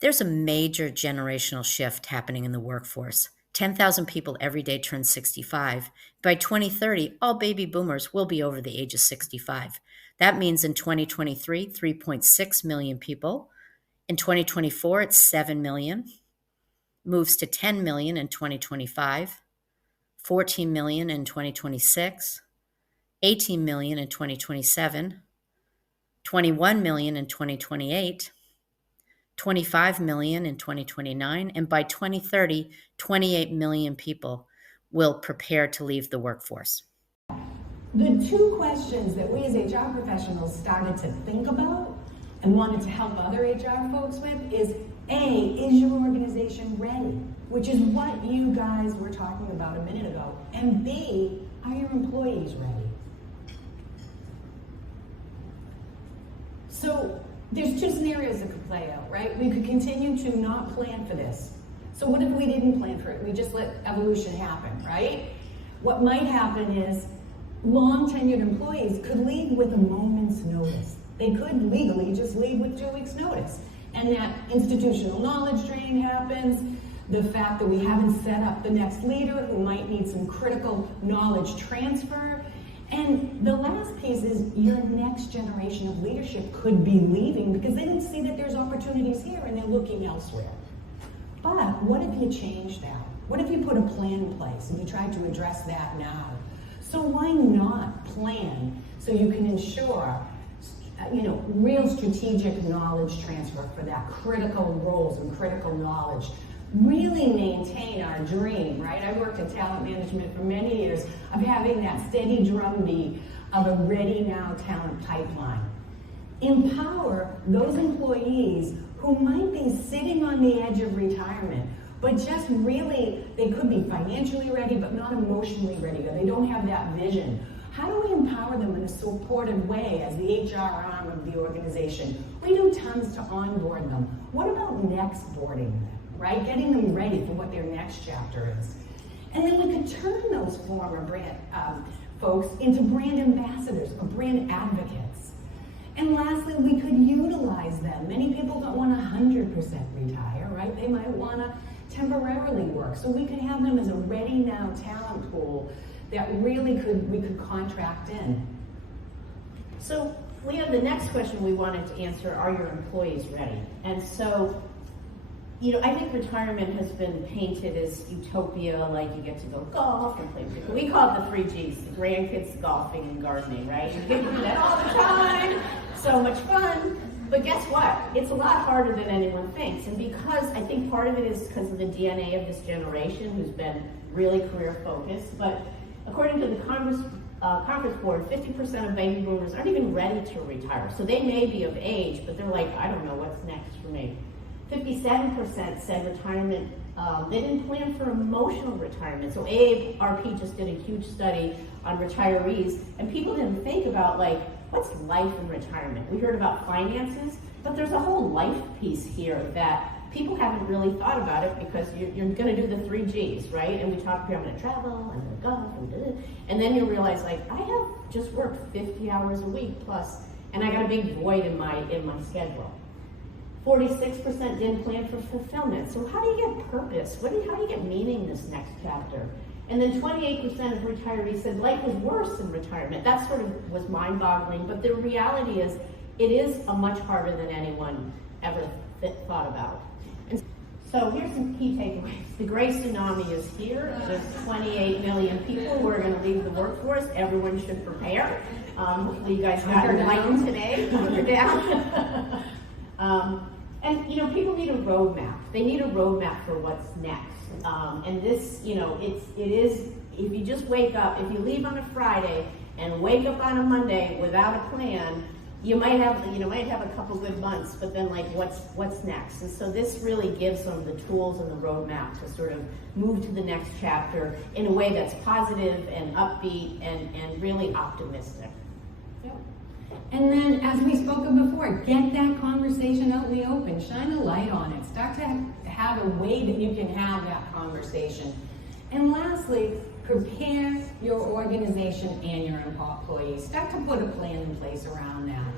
There's a major generational shift happening in the workforce. 10,000 people every day turn 65. By 2030, all baby boomers will be over the age of 65. That means in 2023, 3.6 million people. In 2024, it's 7 million. Moves to 10 million in 2025, 14 million in 2026, 18 million in 2027, 21 million in 2028, 25 million in 2029, and by 2030, 28 million people will prepare to leave the workforce. The two questions that we as HR professionals started to think about and wanted to help other HR folks with is, A, is your organization ready? Which is what you guys were talking about a minute ago. And B, are your employees ready? So there's two scenarios that could play out, right? We could continue to not plan for this. So what if we didn't plan for it? We just let evolution happen, right? What might happen is long tenured employees could leave with a moment's notice. They could legally just leave with 2 weeks notice. And that institutional knowledge drain happens. The fact that we haven't set up the next leader who might need some critical knowledge transfer. And the last piece is your next generation of leadership could be leaving because they didn't see that there's opportunities here and they're looking elsewhere. But what if you change that? What if you put a plan in place and you tried to address that now? So why not plan so you can ensure real strategic knowledge transfer for that critical roles and critical knowledge? Really maintain our dream, right? I worked in talent management for many years of having that steady drumbeat of a ready now talent pipeline. Empower those employees who might be sitting on the edge of retirement, but just really, they could be financially ready, but not emotionally ready, or they don't have that vision. How do we empower them in a supportive way as the HR arm of the organization? We do tons to onboard them. What about next boarding them, right? Getting them ready for what their next chapter is. And then we could turn those former brand folks into brand ambassadors or brand advocates. And lastly, we could utilize them. Many people don't want to 100% retire, right? They might want to temporarily work. So we could have them as a ready now talent pool that really we could contract in. So Leah, the next question we wanted to answer, are your employees ready? And so, I think retirement has been painted as utopia, like you get to go golf and play. We call it the 3 Gs, the grandkids, golfing, and gardening, right? You get to do that all the time, so much fun. But guess what? It's a lot harder than anyone thinks. And because I think part of it is because of the DNA of this generation who's been really career focused. But according to the Conference Board, 50% of baby boomers aren't even ready to retire. So they may be of age, but they're like, I don't know what's next for me. 57% said retirement, they didn't plan for emotional retirement. So AARP just did a huge study on retirees, and people didn't think about what's life in retirement. We heard about finances, but there's a whole life piece here that people haven't really thought about it because you're gonna do the 3 Gs, right? And we talk here, I'm gonna travel, I'm gonna golf, and then you realize I have just worked 50 hours a week plus, and I got a big void in my schedule. 46% didn't plan for fulfillment. So how do you get purpose? How do you get meaning this next chapter? And then 28% of retirees said life was worse in retirement. That sort of was mind-boggling, but the reality is it is a much harder than anyone ever thought about. And so here's some key takeaways. The gray tsunami is here. There's 28 million people who are going to leave the workforce. Everyone should prepare. Hopefully you guys got enlightened today. Hunker down. And people need a roadmap. They need a roadmap for what's next. And this, it is, if you just wake up, if you leave on a Friday and wake up on a Monday without a plan, you might have a couple good months, but then what's next? And so this really gives them the tools and the roadmap to sort of move to the next chapter in a way that's positive and upbeat and really optimistic. Yep. And then, as we spoke of before, get that conversation out in the open. Shine a light on it. Start to have a way that you can have that conversation. And lastly, prepare your organization and your employees. Start to put a plan in place around that.